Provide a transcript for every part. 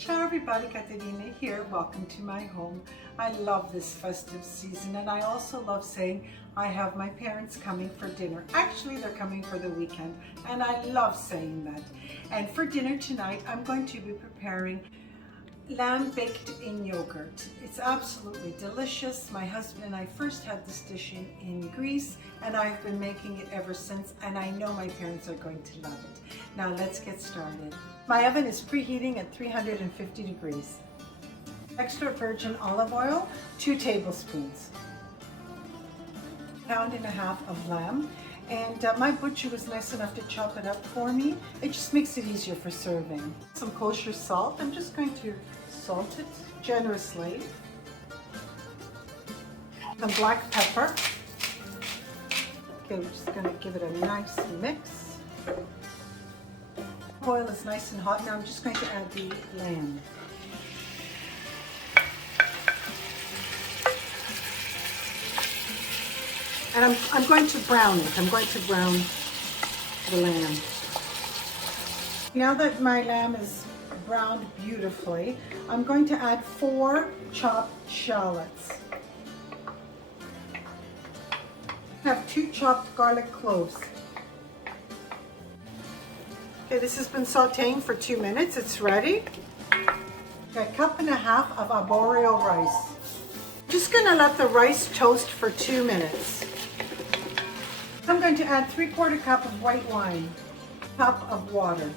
Ciao everybody, Caterina here. Welcome to my home. I love this festive season, and I also love saying I have my parents coming for dinner. Actually, they're coming for the weekend, and I love saying that. And for dinner tonight, I'm going to be preparing lamb baked in yogurt. It's absolutely delicious. My husband and I first had this dish in Greece, and I've been making it ever since, and I know my parents are going to love it. Now let's get started. My oven is preheating at 350 degrees. Extra virgin olive oil, 2 tablespoons. 1.5 pounds of lamb. And my butcher was nice enough to chop it up for me. It just makes it easier for serving. Some kosher salt. I'm just going to salt it generously. Some black pepper. Okay, we're just going to give it a nice mix. Oil is nice and hot. Now I'm just going to add the lamb. And I'm going to brown it. I'm going to brown the lamb. Now that my lamb is browned beautifully, I'm going to add 4 chopped shallots. I have 2 chopped garlic cloves. Okay, this has been sauteing for 2 minutes. It's ready. Okay, 1.5 cups of arborio rice. I'm just going to let the rice toast for 2 minutes. I'm going to add 3/4 cup of white wine, cup of water.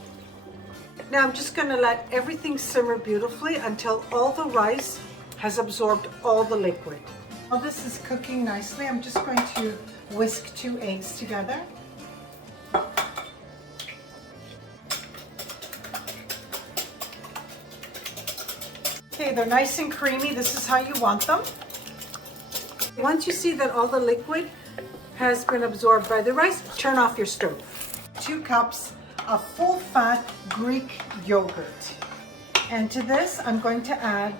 Now I'm just going to let everything simmer beautifully until all the rice has absorbed all the liquid. While this is cooking nicely, I'm just going to whisk 2 eggs together. Okay, they're nice and creamy. This is how you want them. Once you see that all the liquid has been absorbed by the rice, turn off your stove. 2 cups of full-fat Greek yogurt. And to this, I'm going to add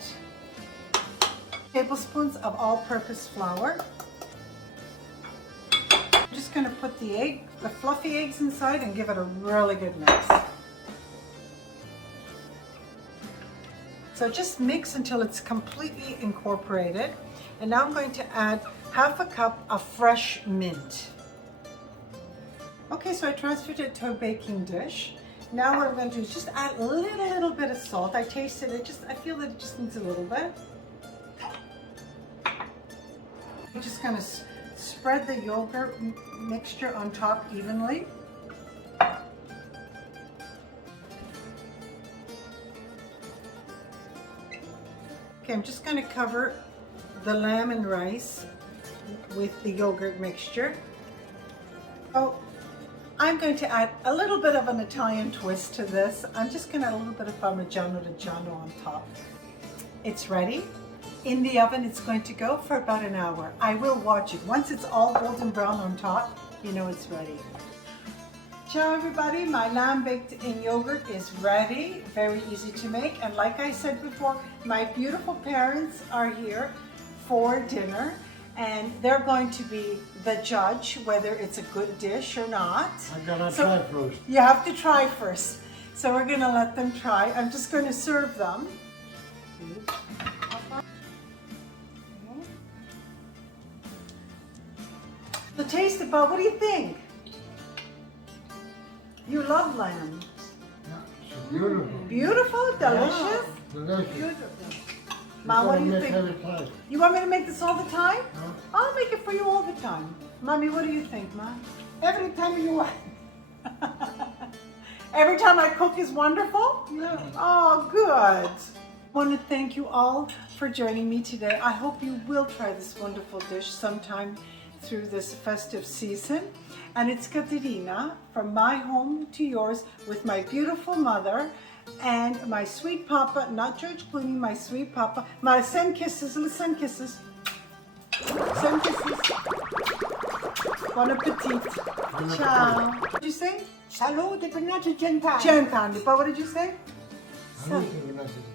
tablespoons of all-purpose flour. I'm just going to put the fluffy eggs inside and give it a really good mix. So just mix until it's completely incorporated. And now I'm going to add 1/2 cup of fresh mint. Okay, so I transferred it to a baking dish. Now what I'm going to do is just add a little bit of salt. I tasted it, I feel that it just needs a little bit. I'm just going to spread the yogurt mixture on top evenly. Okay, I'm just going to cover the lamb and rice with the yogurt mixture. Oh, I'm going to add a little bit of an Italian twist to this. I'm just going to add a little bit of Parmigiano Reggiano on top. It's ready. In the oven, it's going to go for about an hour. I will watch it. Once it's all golden brown on top, you know it's ready. Ciao everybody, my lamb baked in yogurt is ready. Very easy to make. And like I said before, my beautiful parents are here for dinner, and they're going to be the judge whether it's a good dish or not. I gotta try first. You have to try first. So we're gonna let them try. I'm just going to serve them. So taste it, Bob. What do you think? You love lamb. Yeah, it's beautiful. Beautiful, delicious. Yeah, delicious. Beautiful. Mom, what do you think? You want me to make this all the time? No. I'll make it for you all the time. Mommy, what do you think, Mom? Every time you want. Every time I cook is wonderful? Yeah. Oh, good. I want to thank you all for joining me today. I hope you will try this wonderful dish sometime through this festive season. And it's Caterina, from my home to yours, with my beautiful mother and my sweet papa, not George Clooney, my sweet papa. Send kisses, let's send kisses. Send kisses. Bon appetit. Ciao. What did you say? Salute, benvenuti gentili. Gentani. But what did you say? Salute, benvenuti.